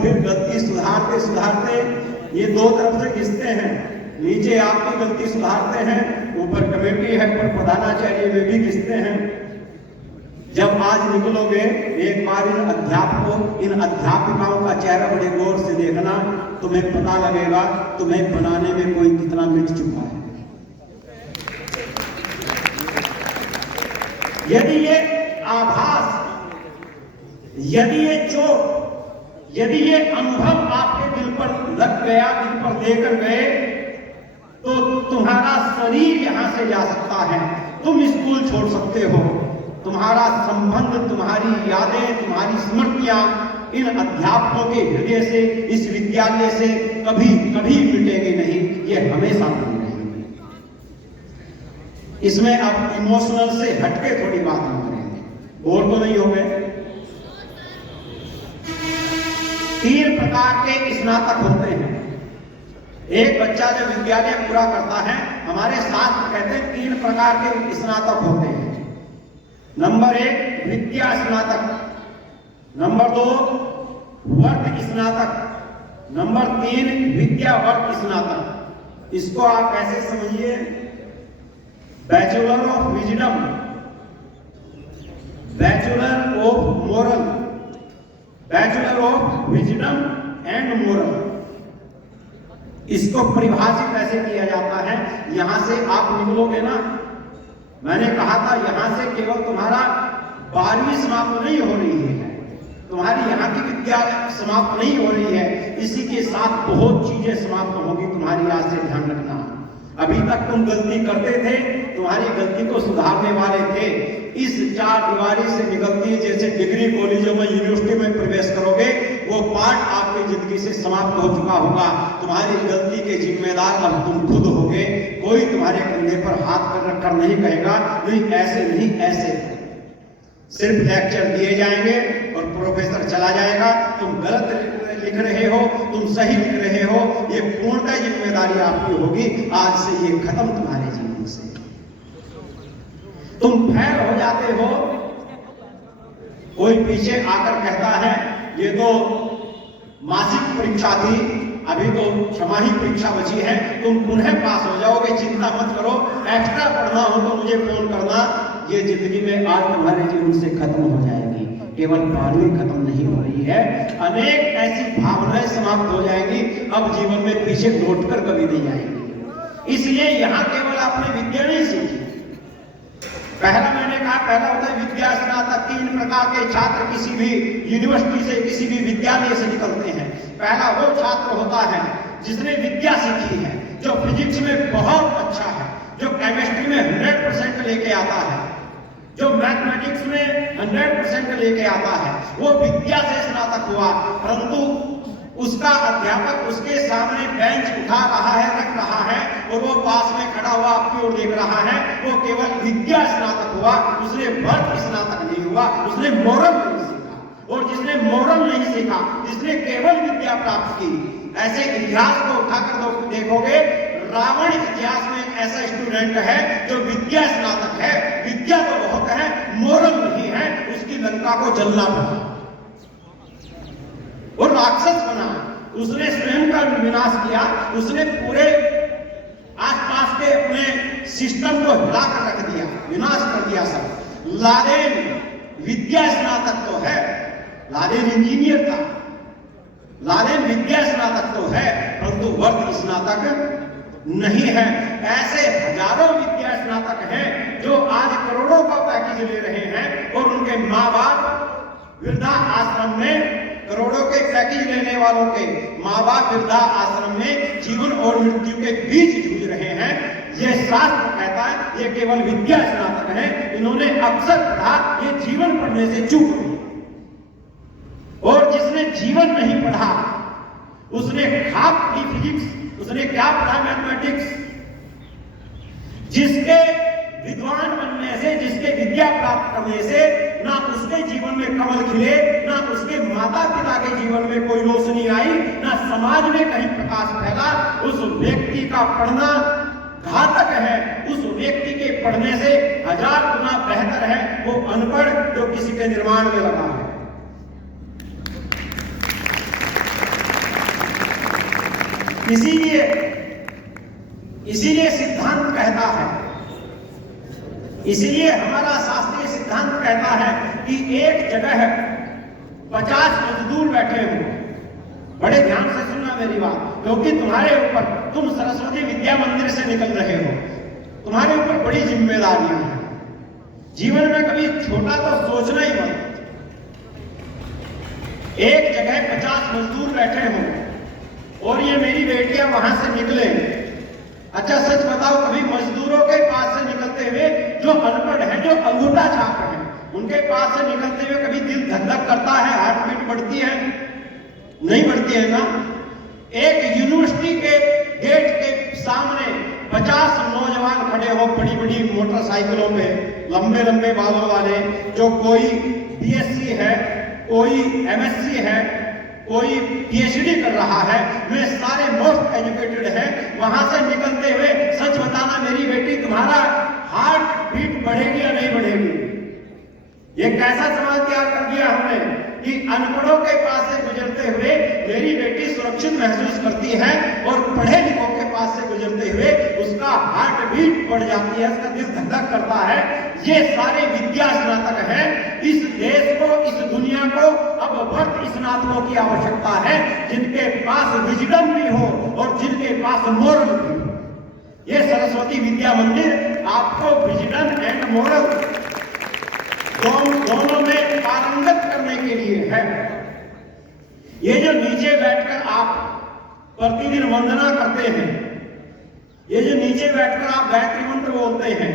फिर गलती सुधारते सुधारते ये दो तरफ से घिसते हैं, नीचे आपकी गलती सुधारते हैं, ऊपर कमेटी है, ऊपर प्रधानाचार्य वे भी घिसते हैं। जब आज निकलोगे एक बार इन अध्यापकों इन अध्यापिकाओं का चेहरा बड़े गौर से देखना, तुम्हें पता लगेगा तुम्हें बनाने में कोई कितना मिट चुका है। यदि ये आभास, यदि ये चोट, यदि ये अनुभव आपके दिल पर लग गया, दिल पर लेकर गए, तो तुम्हारा शरीर यहां से जा सकता है, तुम स्कूल छोड़ सकते हो, तुम्हारा संबंध, तुम्हारी यादें, तुम्हारी स्मृतियां इन अध्यापकों के हृदय से, इस विद्यालय से कभी कभी मिटेगी नहीं, ये हमेशा बनी रहेगी। इसमें अब इमोशनल से हटके थोड़ी बात हम करेंगे, बोर तो नहीं हो गए। 3 प्रकार के स्नातक होते हैं। एक बच्चा जब विद्यालय पूरा करता है, हमारे शास्त्र कहते हैं 3 प्रकार के स्नातक होते हैं। नंबर 1 विद्या स्नातक, नंबर 2 वर्ग स्नातक, नंबर 3 विद्या वर्ग स्नातक। इसको आप कैसे समझिए, bachelor of wisdom, bachelor of moral, bachelor of wisdom and moral. इसको परिभाषित कैसे किया जाता है, यहां से आप निकलोगे ना, मैंने कहा था यहां से केवल तुम्हारा 12वीं समाप्त नहीं हो रही है, तुम्हारी यहाँ की विद्या समाप्त नहीं हो रही है, इसी के साथ बहुत चीजें समाप्त होगी तुम्हारी। आज से ध्यान रखना, अभी तक तुम गलती करते थे, तुम्हारी गलती को सुधारने वाले थे, इस 4 दीवारी से निकलती जैसे डिग्री कॉलेजों में, यूनिवर्सिटी में प्रवेश करोगे, वो पार्ट आपकी जिंदगी से समाप्त हो चुका होगा। तुम्हारी गलती के जिम्मेदार अब तुम खुद होगे, कोई तुम्हारे कंधे पर हाथ कर रखकर नहीं कहेगा नहीं ऐसे नहीं ऐसे। सिर्फ लेक्चर दिए जाएंगे और प्रोफेसर चला जाएगा, तुम गलत लिख रहे हो, तुम सही लिख रहे हो, ये पूर्णतः जिम्मेदारी आपकी होगी। आज से ये खत्म तुम्हारे जीवन से। तुम फेल हो जाते हो, कोई पीछे आकर कहता है ये तो मासिक परीक्षा थी, अभी तो छमाही परीक्षा बची है, तुम पुनः पास हो जाओगे, चिंता मत करो, एक्स्ट्रा पढ़ना हो तो मुझे फोन करना। ये जिंदगी में आज तुम्हारे जीवन से खत्म हो जाएगी। केवल 12वीं खत्म नहीं हो रही है, अनेक ऐसी भावनाएं समाप्त हो जाएंगी, अब जीवन में पीछे लौटकर कभी नहीं आएंगी। इसलिए यहाँ केवल आपने विद्या नहीं सीखी। पहला मैंने कहा, पहला होता है विद्या स्नातक। 3 प्रकार के छात्र किसी भी यूनिवर्सिटी से, किसी भी विद्यालय से निकलते हैं। पहला वो छात्र होता है जिसने विद्या सीखी है, जो फिजिक्स में बहुत अच्छा है, जो केमिस्ट्री में 100% लेके आता है, जो मैथमेटिक्स में 100% लेके आता है, वो विद्या से स्नातक हुआ, परंतु उसका अध्यापक उसके सामने बेंच उठा रहा है, रख रहा है, और वो पास में खड़ा हुआ आपकी ओर देख रहा है, वो केवल विद्या स्नातक हुआ, उसने वर्ग स्नातक नहीं हुआ, उसने मोरल नहीं सीखा। और जिसने मोरल नहीं सीखा, जिसने केवल विद्या प्राप्त की, ऐसे इतिहास को उठाकर देखोगे, रावण इतिहास में ऐसा स्टूडेंट है जो विद्या स्नातक है, विद्या तो बहुत है, मोरल नहीं है, उसकी लंका को जलना पड़ा, वो राक्षस बना, उसने स्वयं का विनाश किया, उसने पूरे आसपास के अपने सिस्टम को हिलाकर रख दिया, विनाश कर दिया सब। लादेन विद्या स्नातक तो है, लादेन इंजीनियर था, लादेन विद्या स्नातक तो है, परंतु वर्ग स्नातक नहीं है। ऐसे हजारों विद्या स्नातक हैं जो आज करोड़ों का पैकेज ले रहे हैं, और उनके माँ बाप वृद्धा आश्रम में, करोड़ों के पैकेज लेने वालों के माँ बाप वृद्धा आश्रम में जीवन और मृत्यु के बीच जूझ रहे हैं। ये शास्त्र कहता है ये केवल विद्या स्नातक है, इन्होंने अक्सर पढ़ा, ये जीवन पढ़ने से चूक गए। और जिसने जीवन नहीं पढ़ा, उसने खाप की फिजिक्स, उसने क्या पढ़ा मैथमेटिक्स। जिसके विद्वान बनने से, जिसके विद्या प्राप्त करने से ना उसके जीवन में कमल खिले, ना उसके माता पिता के जीवन में कोई रोशनी आई, ना समाज में कहीं प्रकाश फैला, उस व्यक्ति का पढ़ना घातक है। उस व्यक्ति के पढ़ने से 1000 गुना बेहतर है वो अनपढ़ जो किसी के निर्माण में लगा है। इसीलिए सिद्धांत कहता है, इसीलिए हमारा शास्त्रीय सिद्धांत कहता है कि एक जगह 50 मजदूर बैठे हो। बड़े ध्यान से सुनना मेरी बात, क्योंकि तुम्हारे ऊपर, तुम सरस्वती विद्या मंदिर से निकल रहे हो, तुम्हारे ऊपर बड़ी जिम्मेदारियां हैं। जीवन में कभी छोटा तो सोचना ही मत। एक जगह 50 मजदूर बैठे हो और ये मेरी बेटियां वहां से निकले। अच्छा सच बताओ, कभी मजदूरों के पास से निकलते हुए जो अनपढ़ है, जो अंगूठा छाप है, उनके पास से निकलते हुए कभी दिल धक धक करता है, हार्ट बीट बढ़ती है? नहीं बढ़ती है ना। एक यूनिवर्सिटी के गेट के सामने 50 नौजवान खड़े हो, बड़ी बड़ी मोटरसाइकिलों पे, लंबे लंबे बालों वाले, जो कोई बीएससी है, कोई एमएससी है, कोई पीएचडी कर रहा है, वे सारे मोस्ट एजुकेटेड हैं। वहां से निकलते हुए सच बताना मेरी बेटी, तुम्हारा हार्ट बीट बढ़ेगी या नहीं बढ़ेगी? ये कैसा समाज तैयार कर दिया हमने कि अनपढ़ों के पास से गुजरते हुए मेरी बेटी सुरक्षित महसूस करती है और पढ़े लिखों के पास से गुजरते हुए उसका हार्ट बीट बढ़ जाती है, उसका दिल धक धक करता है। ये सारे विद्या स्नातक हैं। इस देश को, इस दुनिया को अब भक्त स्नातकों की आवश्यकता है, जिनके पास विजडम भी हो और जिनके पास मोरल भी हो। ये सरस्वती विद्या मंदिर आपको विजडम एंड मोरल दोनों में पारंगत करने के लिए है। ये जो नीचे बैठकर आप प्रतिदिन वंदना करते हैं, ये जो नीचे बैठकर आप गायत्री मंत्र बोलते हैं,